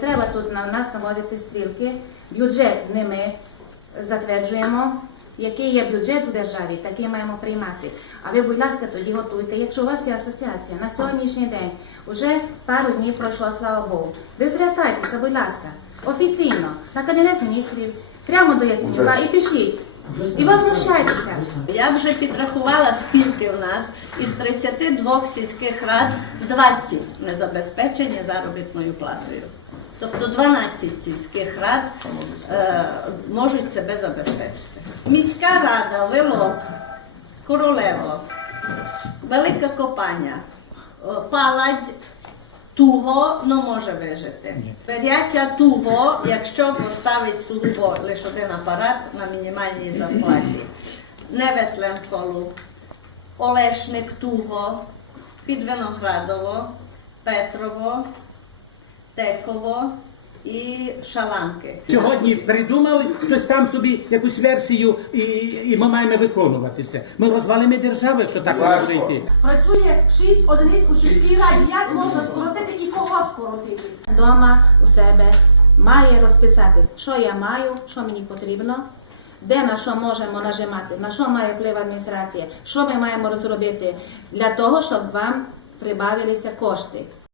Треба тут на нас наводити стрілки. Бюджет не ми затверджуємо. Який є бюджет у державі, такий маємо приймати. А ви, будь ласка, тоді готуйте. Якщо у вас є асоціація на сьогоднішній день, вже пару днів пройшло, слава Богу. Ви звертайтеся, будь ласка, офіційно на кабінет міністрів, прямо до Яценюка і пішліть. І возмущайтеся. Я вже підрахувала, скільки в нас із 32 сільських рад 20 не забезпечені заробітною платою. Тобто 12 сільських рад е, можуть себе забезпечити. Міська рада, Вело, Королево, Велика Копаня, е, Паладь туго не може вижити. Беряться туго, якщо поставить службо лише один апарат на мінімальній зарплаті. Неветленфолу, Олешник туго, Підвиноградово, Петрово, Теково і Шаланки. Сьогодні придумали хтось там собі якусь версію, і, і ми маємо виконувати це. Ми розвалимо державу, якщо так може йти. Працює 6 одиниць у сільській раді. Як можна скоротити і кого скоротити? Дома у себе має розписати, що я маю, що мені потрібно, де на що можемо нажимати, на що має вплив адміністрація, що ми маємо розробити для того, щоб вам прибавилися кошти.